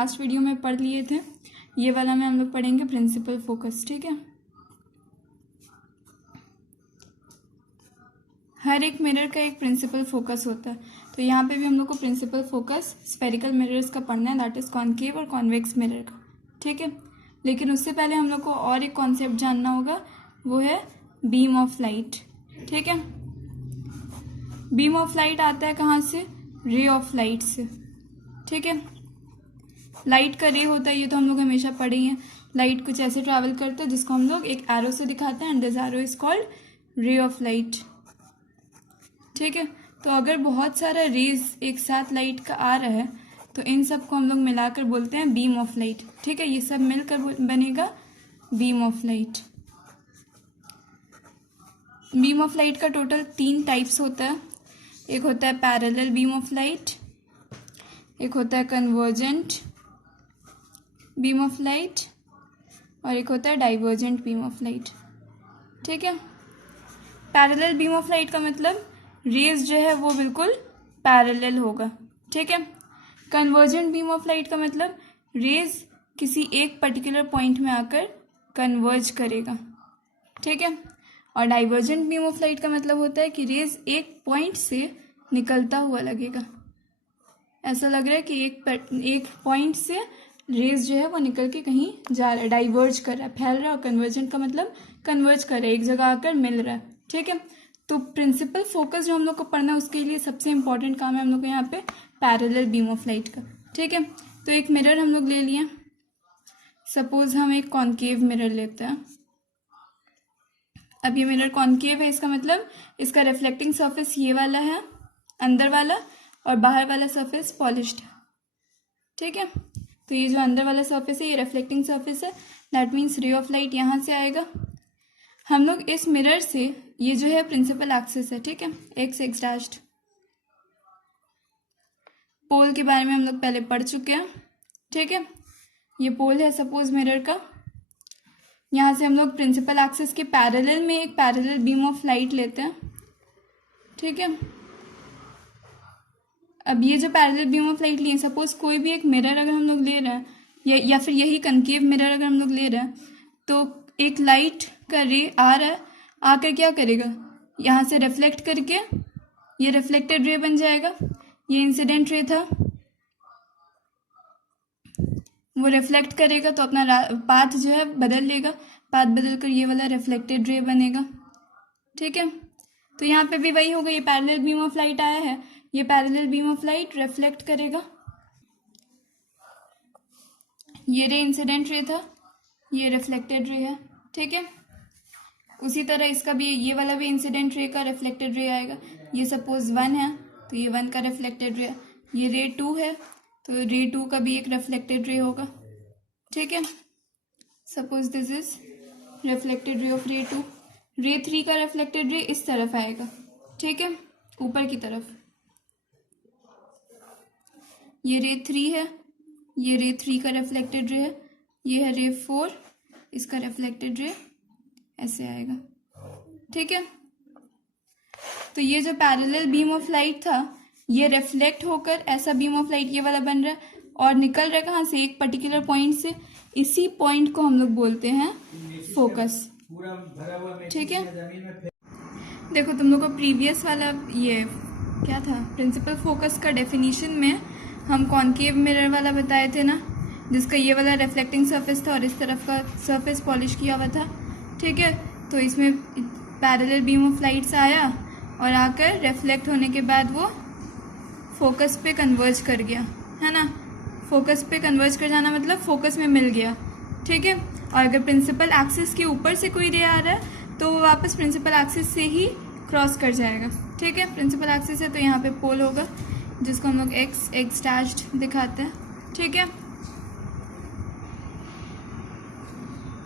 Last video में पढ़ लिए थे, ये वाला में हम लोग पढ़ेंगे प्रिंसिपल फोकस। ठीक है, हर एक मिरर का एक प्रिंसिपल फोकस होता है, तो यहाँ पे भी हम लोग को प्रिंसिपल फोकस स्फेरिकल मिरर्स का पढ़ना है, दैट इज कॉनकेव और कॉन्वेक्स मिरर का। ठीक है, लेकिन उससे पहले हम लोग को और एक कॉन्सेप्ट जानना होगा, वो है बीम ऑफ लाइट। ठीक है, बीम ऑफ लाइट आता है कहाँ से? रे ऑफ लाइट से। ठीक है, लाइट का रे होता है, ये तो हम लोग हमेशा पढ़े ही हैं। लाइट कुछ ऐसे ट्रैवल करता है जिसको हम लोग एक एरो से दिखाते हैं, and this arrow is called ray of light. ठीक है, तो अगर बहुत सारा रेज एक साथ लाइट का आ रहा है तो इन सब को हम लोग मिलाकर बोलते हैं बीम ऑफ लाइट। ठीक है, ये सब मिलकर बनेगा beam of light. Beam of light का टोटल 3 टाइप्स होता है। एक होता है पैरेलल बीम ऑफ लाइट, एक होता है कन्वर्जेंट बीम ऑफ लाइट, और एक होता है डाइवर्जेंट बीम ऑफ लाइट। ठीक है, पैरेलल बीम ऑफ लाइट का मतलब रेज जो है वो बिल्कुल पैरेलल होगा। ठीक है, कन्वर्जेंट बीम ऑफ लाइट का मतलब रेज किसी एक पर्टिकुलर पॉइंट में आकर कन्वर्ज करेगा। ठीक है, और डाइवर्जेंट बीम ऑफ लाइट का मतलब होता है कि रेज एक पॉइंट से निकलता हुआ लगेगा, ऐसा लग रहा है कि एक पॉइंट से रेज जो है वो निकल के कहीं जा रहा है, डाइवर्ज कर रहा है, फैल रहा है। और कन्वर्जेंट का मतलब कन्वर्ज कर रहा है, एक जगह आकर मिल रहा है। ठीक है, तो प्रिंसिपल फोकस जो हम लोग को पढ़ना है उसके लिए सबसे इंपॉर्टेंट काम है हम लोग को यहाँ पे पैरेलल बीम ऑफ लाइट का। ठीक है, तो एक मिरर हम लोग ले लिए, सपोज हम एक कॉनकेव मिरर लेते हैं। अब ये मिरर कॉनकेव है, इसका मतलब इसका रिफ्लेक्टिंग सरफेस ये वाला है, अंदर वाला, और बाहर वाला सरफेस पॉलिश्ड है। ठीक है, तो ये जो अंदर वाला सरफेस है ये रिफ्लेक्टिंग सरफेस है, that means ray of light यहाँ से आएगा। हम लोग इस मिरर से, ये जो है प्रिंसिपल एक्सिस है, ठीक है, एक्स डैश्ड। पोल के बारे में हम लोग पहले पढ़ चुके हैं। ठीक है, ये पोल है सपोज मिरर का, यहाँ से हम लोग प्रिंसिपल एक्सिस के पैरेलल में एक पैरेलल बीम ऑफ लाइट लेते हैं। ठीक है, अब ये जो पैरेलल बीम ऑफ लाइट लिए, सपोज कोई भी एक मिरर अगर हम लोग ले रहे हैं, या फिर यही कनकेव मिरर अगर हम लोग ले रहे हैं, तो एक लाइट का रे आ रहा है, आकर क्या करेगा, यहाँ से रिफ्लेक्ट करके ये रिफ्लेक्टेड रे बन जाएगा। ये इंसिडेंट रे था, वो रिफ्लेक्ट करेगा तो अपना पाथ जो है बदल लेगा, पाथ बदल कर ये वाला रिफ्लेक्टेड रे बनेगा। ठीक है, तो यहाँ पे भी वही होगा, ये पैरेलल बीम ऑफ लाइट आया है, ये parallel beam of light reflect करेगा, ये रे इंसिडेंट रे था, ये रिफ्लेक्टेड रे है। ठीक है, उसी तरह इसका भी, ये वाला भी इंसिडेंट रे का रिफ्लेक्टेड रे आएगा। ये सपोज 1 है तो ये 1 का रिफ्लेक्टेड रे, ये रे 2 है तो रे 2 का भी एक रिफ्लेक्टेड रे होगा। ठीक है, suppose this is reflected ray of रे 2। रे 3 का रिफ्लेक्टेड रे इस तरफ आएगा। ठीक है, ऊपर की तरफ, ये रे 3 है, ये रे 3 का रिफ्लेक्टेड रे है, ये है रे 4, इसका रिफ्लेक्टेड रे ऐसे आएगा। ठीक है, तो ये जो पैरेलल बीम ऑफ लाइट था ये रिफ्लेक्ट होकर ऐसा बीम ऑफ लाइट ये वाला बन रहा है और निकल रहा है कहाँ से, एक पर्टिकुलर पॉइंट से। इसी पॉइंट को हम लोग बोलते हैं फोकस। ठीक है, देखो तुम लोग को प्रीवियस वाला ये क्या था, प्रिंसिपल फोकस का डेफिनेशन में हम कॉनकेव मिरर वाला बताए थे ना, जिसका ये वाला रिफ्लेक्टिंग सरफेस था और इस तरफ का सरफेस पॉलिश किया हुआ था। ठीक है, तो इसमें पैरेलल बीम ऑफ लाइट से आया और आकर रिफ्लेक्ट होने के बाद वो फोकस पे कन्वर्ज कर गया, है ना। फोकस पे कन्वर्ज कर जाना मतलब फोकस में मिल गया। ठीक है, और अगर प्रिंसिपल एक्सिस के ऊपर से कोई रे आ रहा है तो वो वापस प्रिंसिपल एक्सिस से ही क्रॉस कर जाएगा। ठीक है, प्रिंसिपल एक्सिस है तो यहाँ पे पोल होगा जिसको हम लोग एक्स डैश्ड दिखाते हैं। ठीक है,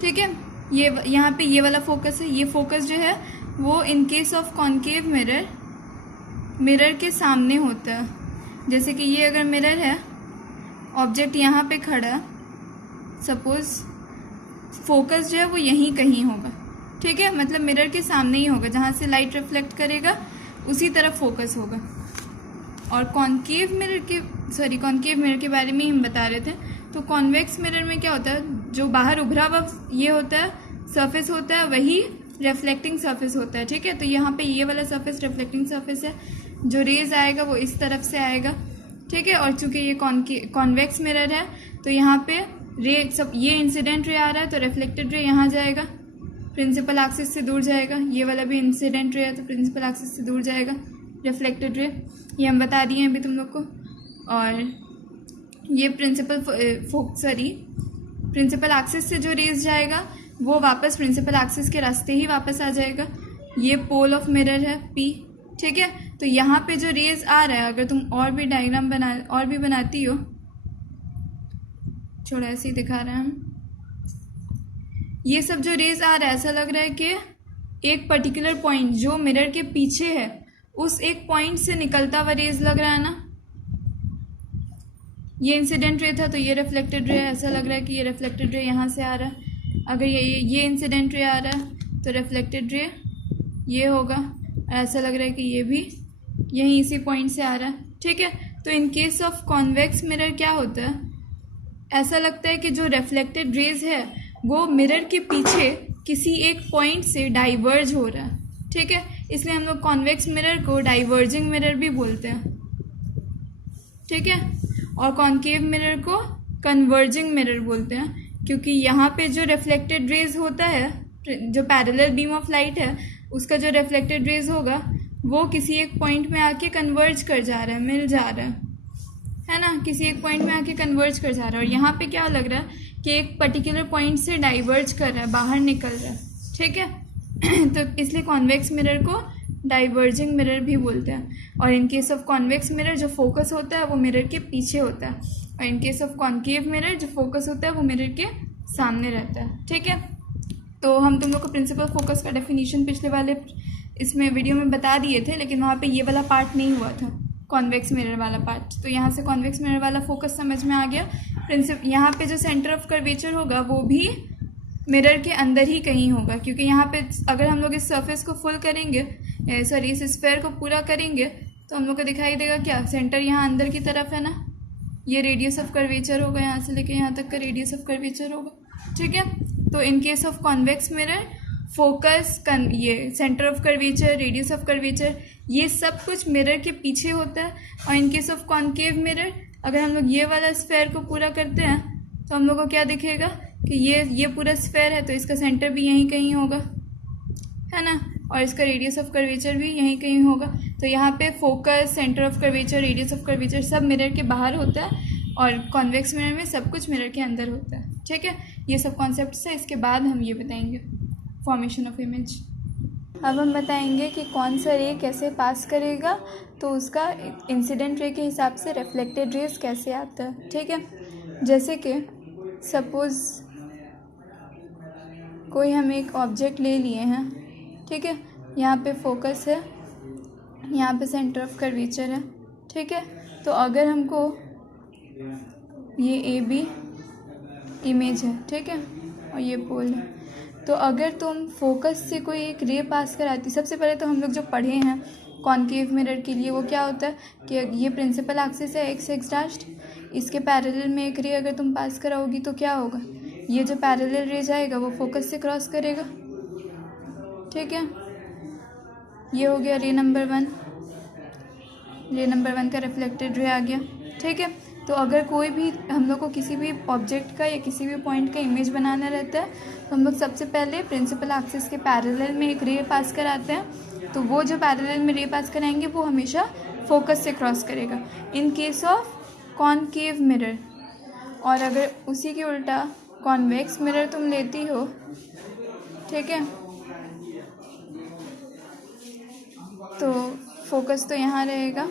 ठीक है, ये यहाँ पे ये वाला फोकस है। ये फोकस जो है वो इन केस ऑफ कॉनकेव मिरर के सामने होता है। जैसे कि ये अगर मिरर है, ऑब्जेक्ट यहाँ पे खड़ा है, सपोज फोकस जो है वो यहीं कहीं होगा। ठीक है, मतलब मिरर के सामने ही होगा, जहाँ से लाइट रिफ्लेक्ट करेगा उसी तरफ फोकस होगा। और कॉनकेव मिरर के बारे में हम बता रहे थे। तो कॉन्वेक्स मिरर में क्या होता है, जो बाहर उभरा हुआ ये होता है सरफेस होता है, वही रिफ्लेक्टिंग सरफेस होता है। ठीक है, तो यहाँ पे ये वाला सरफेस रिफ्लेक्टिंग सरफेस है, जो रेज आएगा वो इस तरफ से आएगा। ठीक है, और चूंकि ये कॉन्वेक्स मिरर है तो यहाँ पे रे सब ये इंसिडेंट रे आ रहा है तो रिफ्लेक्टेड रे यहाँ जाएगा, प्रिंसिपल एक्सिस से दूर जाएगा। ये वाला भी इंसिडेंट रे है तो प्रिंसिपल एक्सिस से दूर जाएगा रिफ्लेक्टेड रे, ये हम बता दिए हैं अभी तुम लोग को। और ये प्रिंसिपल एक्सिस से जो रेज जाएगा वो वापस प्रिंसिपल एक्सिस के रास्ते ही वापस आ जाएगा। ये पोल ऑफ मिरर है P। ठीक है, तो यहाँ पे जो रेज आ रहा है, अगर तुम और भी डायग्राम बनाती हो, छोड़ा ऐसे ही दिखा रहे हैं हम, ये सब जो रेज आ रहा है ऐसा लग रहा है कि एक पर्टिकुलर पॉइंट जो मिरर के पीछे है उस एक पॉइंट से निकलता हुआ रेज लग रहा है ना। ये इंसिडेंट रे था तो ये रिफ्लेक्टेड रे, ऐसा लग रहा है कि ये रिफ्लेक्टेड रे यहाँ से आ रहा है। अगर ये इंसिडेंट रे आ रहा है तो रिफ्लेक्टेड रे ये होगा, ऐसा लग रहा है कि ये भी यहीं इसी पॉइंट से आ रहा है। ठीक है, तो in case of convex mirror क्या होता है, ऐसा लगता है कि जो रिफ्लेक्टेड रेज है वो मिरर के पीछे किसी एक पॉइंट से डाइवर्ज हो रहा है। ठीक है, इसलिए हम लोग कॉन्वेक्स मिरर को डाइवर्जिंग मिरर भी बोलते हैं। ठीक है, और कॉन्केव मिरर को कन्वर्जिंग मिरर बोलते हैं, क्योंकि यहाँ पे जो रिफ्लेक्टेड रेज होता है, जो पैरेलल बीम ऑफ लाइट है उसका जो रिफ्लेक्टेड रेज होगा वो किसी एक पॉइंट में आके कन्वर्ज कर जा रहा है, मिल जा रहा है ना, किसी एक पॉइंट में आके कन्वर्ज कर जा रहा है। और यहाँ पे क्या लग रहा है कि एक पर्टिकुलर पॉइंट से डाइवर्ज कर रहा है, बाहर निकल रहा है। ठीक है, तो इसलिए कॉन्वेक्स मिरर को डाइवर्जिंग मिरर भी बोलते हैं। और in case of convex mirror जो फोकस होता है वो मिरर के पीछे होता है, और in case of concave mirror जो फोकस होता है वो मिरर के सामने रहता है। ठीक है, तो हम तुम लोग को प्रिंसिपल फोकस का डेफिनेशन पिछले वाले इसमें वीडियो में बता दिए थे, लेकिन वहाँ पे ये वाला पार्ट नहीं हुआ था, कॉन्वेक्स मिरर वाला पार्ट। तो यहाँ से कॉन्वेक्स मिरर वाला फोकस समझ में आ गया। यहाँ पे जो सेंटर ऑफ कर्वेचर होगा वो भी मिरर के अंदर ही कहीं होगा, क्योंकि यहाँ पे अगर हम लोग इस सरफेस को फुल करेंगे, सॉरी इस स्फेयर को पूरा करेंगे तो हम लोग को दिखाई देगा क्या, सेंटर यहाँ अंदर की तरफ है ना, ये रेडियस ऑफ कर्वेचर होगा, यहाँ से लेके यहाँ तक का रेडियस ऑफ कर्वेचर होगा। ठीक है, तो in case of convex mirror focus, ये centre of curvature, radius of curvature, ये सब कुछ मिरर के पीछे होता है। और in case of concave mirror अगर हम लोग ये वाला स्फेयर को पूरा करते हैं तो हम लोग को क्या दिखेगा कि ये पूरा स्फेयर है तो इसका सेंटर भी यहीं कहीं होगा, है ना, और इसका रेडियस ऑफ कर्वेचर भी यहीं कहीं होगा। तो यहाँ पे focus, centre of curvature, radius of curvature सब मिरर के बाहर होता है, और कॉन्वेक्स मिरर में सब कुछ मिरर के अंदर होता है। ठीक है, ये सब कॉन्सेप्ट्स है, इसके बाद हम ये बताएंगे फॉर्मेशन ऑफ इमेज। अब हम बताएंगे कि कौन सा रे कैसे पास करेगा, तो उसका इंसिडेंट रे के हिसाब से रिफ्लेक्टेड रेज कैसे आता है। ठीक है, जैसे कि सपोज़ कोई हम एक ऑब्जेक्ट ले लिए हैं। ठीक है, यहाँ पे फोकस है, यहाँ पे सेंटर ऑफ कर्वेचर है। ठीक है, तो अगर हमको ये AB इमेज है, ठीक है, और ये पोल है, तो अगर तुम फोकस से कोई एक रे पास कराती, सबसे पहले तो हम लोग जो पढ़े हैं कॉन्केव मिरर के लिए वो क्या होता है कि ये प्रिंसिपल एक्सिस है x डैश्ड, इसके पैरेलल में एक रे अगर तुम पास कराओगी तो क्या होगा, ये जो पैरेलल रे जाएगा वो फोकस से क्रॉस करेगा। ठीक है, ये हो गया रे नंबर 1, रे नंबर 1 का रिफ्लेक्टेड रे आ गया। ठीक है, तो अगर कोई भी हम लोग को किसी भी ऑब्जेक्ट का या किसी भी पॉइंट का इमेज बनाना रहता है तो हम लोग सबसे पहले प्रिंसिपल एक्सिस के पैरेलल में एक रे पास कराते हैं, तो वो जो पैरेलल में रे पास कराएंगे वो हमेशा फोकस से क्रॉस करेगा इन केस ऑफ कॉन्केव मिरर। और अगर उसी के उल्टा कॉन्वेक्स मिरर तुम लेती हो, ठीक है, तो फोकस तो यहाँ रहेगा,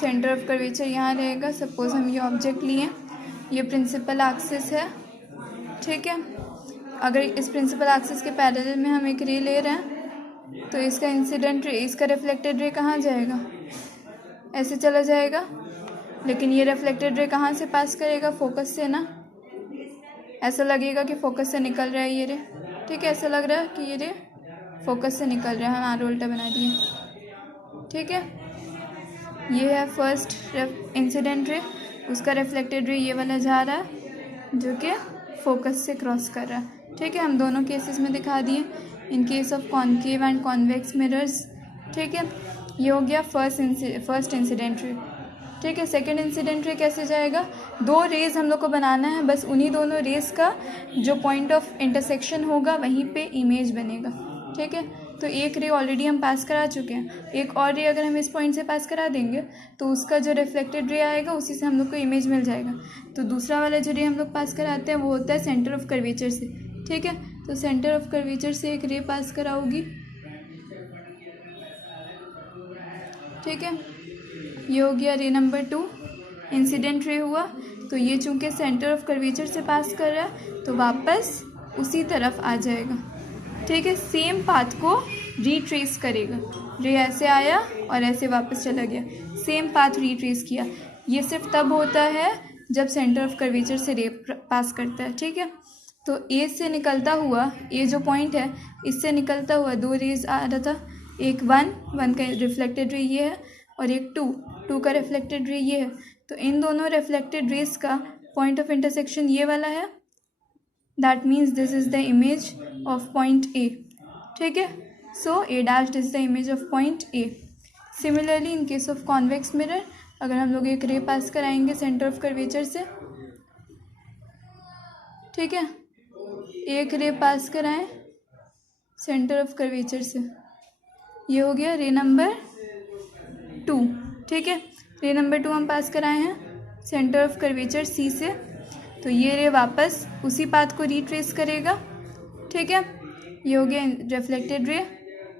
सेंटर ऑफ कर्वेचर यहाँ रहेगा। सपोज हम ये ऑब्जेक्ट लिए, ये प्रिंसिपल एक्सिस है। ठीक है, अगर इस प्रिंसिपल एक्सिस के पैरेलल में हम एक रे ले रहे हैं तो इसका इंसिडेंट रे, इसका रिफ्लेक्टेड रे कहाँ जाएगा, ऐसे चला जाएगा, लेकिन ये रिफ्लेक्टेड रे कहाँ से पास करेगा, फोकस से ना। ऐसा लगेगा कि फोकस से निकल रहा है ये रे। ठीक है, ऐसा लग रहा है कि ये रे फोकस से निकल रहा है, हम आर उल्टा बना दिए। ठीक है, ये है फर्स्ट इंसिडेंट रे। उसका रिफ्लेक्टेड रे ये वाला जा रहा है जो कि फोकस से क्रॉस कर रहा है। ठीक है, हम दोनों केसेस में दिखा दिए इन case of concave and convex mirrors. ठीक है, ये हो गया फर्स्ट इंसिडेंट रे। ठीक है, सेकंड इंसिडेंट रे कैसे जाएगा, दो रेज हम लोग को बनाना है, बस उन्हीं दोनों रेज का जो पॉइंट ऑफ इंटरसेक्शन होगा वहीं पे इमेज बनेगा। ठीक है, तो एक रे ऑलरेडी हम पास करा चुके हैं, एक और रे अगर हम इस पॉइंट से पास करा देंगे तो उसका जो रिफ्लेक्टेड रे आएगा उसी से हम लोग को इमेज मिल जाएगा। तो दूसरा वाला जो रे हम लोग पास कराते हैं वो होता है सेंटर ऑफ कर्वेचर से। ठीक है, तो सेंटर ऑफ कर्वेचर से एक रे पास कराओगी। ठीक है, ये हो गया रे नंबर 2, इंसिडेंट रे हुआ। तो ये चूंकि सेंटर ऑफ कर्वेचर से पास कर रहा है तो वापस उसी तरफ आ जाएगा। ठीक है, सेम पाथ को रिट्रेस करेगा, रे ऐसे आया और ऐसे वापस चला गया, सेम पाथ रिट्रेस किया। ये सिर्फ तब होता है जब सेंटर ऑफ कर्वेचर से रे पास करता है। ठीक है, तो ए से निकलता हुआ, ए जो पॉइंट है इससे निकलता हुआ दो रेज आ रहा था, एक 1 का रिफ्लेक्टेड रे ये है और एक 2 का रिफ्लेक्टेड रे ये है। तो इन दोनों रिफ्लेक्टेड रेज का पॉइंट ऑफ इंटरसेक्शन ये वाला है, that means this is the image of point A. ठीक है, so A dash is the image of point A. Similarly in case of convex mirror, अगर हम लोग एक रे पास कराएंगे सेंटर ऑफ कर्वेचर से, ठीक है, एक रे पास कराएं सेंटर ऑफ कर्वेचर से, ये हो गया रे नंबर 2। ठीक है, रे नंबर 2 हम पास कराए हैं सेंटर ऑफ कर्वेचर सी से, तो ये रे वापस उसी पाथ को रिट्रेस करेगा। ठीक है, ये हो गया रिफ्लेक्टेड रे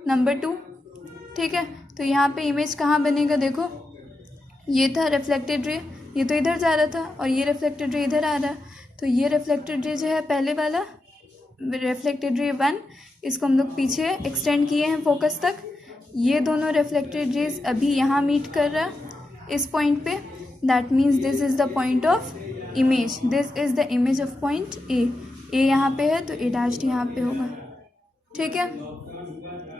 नंबर 2। ठीक है, तो यहाँ पे इमेज कहाँ बनेगा, देखो ये था रिफ्लेक्टेड रे, ये तो इधर जा रहा था और ये रिफ्लेक्टेड रे इधर आ रहा है, तो ये रिफ्लेक्टेड रे जो है पहले वाला रिफ्लेक्टेड रे 1, इसको हम लोग पीछे एक्सटेंड किए हैं फोकस तक। ये दोनों रिफ्लेक्टेड रेज अभी यहाँ मीट कर रहा है इस पॉइंट पे, that means this is the point of image, this is the image of point ए यहाँ पे है तो ए डैश यहाँ पे होगा। ठीक है,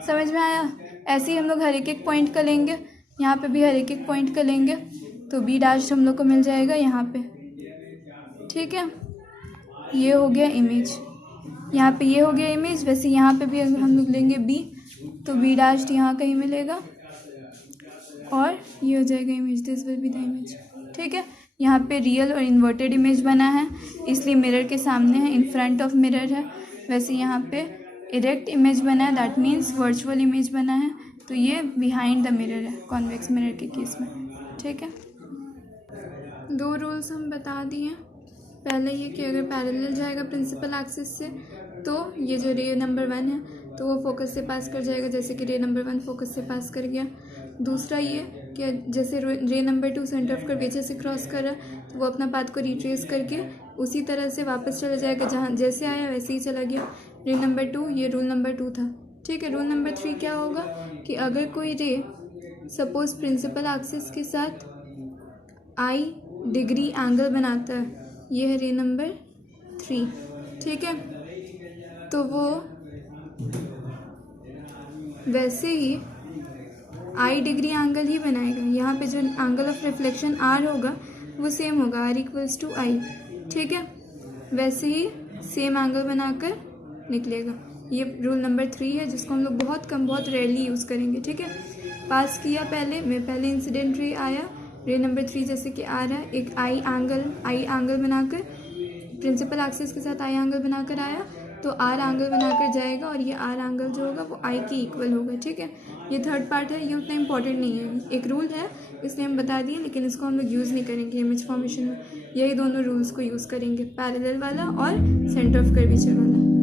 समझ में आया। ऐसे ही हम लोग हर एक पॉइंट का लेंगे, यहाँ पे भी हर एक पॉइंट का लेंगे तो बी डैश हम लोग को मिल जाएगा यहाँ पे। ठीक है, ये हो गया इमेज, यहाँ पे ये हो गया इमेज। वैसे यहाँ पे भी अगर हम लोग लेंगे बी तो बी डैश यहाँ कहीं मिलेगा और ये हो जाएगा image, this will be the image. ठीक है, यहाँ पे रियल और इन्वर्टेड इमेज बना है इसलिए मिरर के सामने है, इन फ्रंट ऑफ मिरर है। वैसे यहाँ पे इरेक्ट इमेज बना है, दैट मीन्स वर्चुअल इमेज बना है, तो ये बिहाइंड द मिरर है कॉन्वेक्स मिरर के केस में। ठीक है, दो रूल्स हम बता दिए। पहले ये कि अगर पैरेलल जाएगा प्रिंसिपल एक्सिस से तो ये जो रे नंबर 1 है तो वो फोकस से पास कर जाएगा, जैसे कि रे नंबर 1 फोकस से पास कर गया। दूसरा ये कि जैसे रे नंबर 2 सेंटर ऑफ कर्वेचर से क्रॉस कर रहा है तो वो अपना पाथ को रिट्रेस करके उसी तरह से वापस चला जाएगा, जहाँ जैसे आया वैसे ही चला गया। रे नंबर 2 ये रूल नंबर 2 था। ठीक है, रूल नंबर 3 क्या होगा कि अगर कोई रे सपोज प्रिंसिपल एक्सिस के साथ I डिग्री एंगल बनाता है, ये है रे नंबर 3। ठीक है, तो वो वैसे ही I डिग्री एंगल ही बनाएगा, यहाँ पे जो एंगल ऑफ रिफ्लेक्शन R होगा वो सेम होगा, R इक्वल्स टू I। ठीक है, वैसे ही सेम एंगल बनाकर निकलेगा। ये रूल नंबर 3 है जिसको हम लोग बहुत कम, बहुत रेयरली यूज़ करेंगे। ठीक है, पास किया पहले इंसिडेंट रे आया, रे नंबर 3 जैसे कि आ रहा है, एक आई एंगल बनाकर प्रिंसिपल एक्सिस के साथ आई एंगल बनाकर आया तो आर एंगल बनाकर जाएगा और ये आर एंगल जो होगा वो आई के इक्वल होगा। ठीक है, ये थर्ड पार्ट है, ये उतना इंपॉर्टेंट नहीं है, एक रूल है इसलिए हम बता दिए, लेकिन इसको हम लोग यूज़ नहीं करेंगे इमेज फॉर्मेशन में। यही दोनों रूल्स को यूज़ करेंगे, पैरेलल वाला और सेंटर ऑफ कर्वेचर वाला।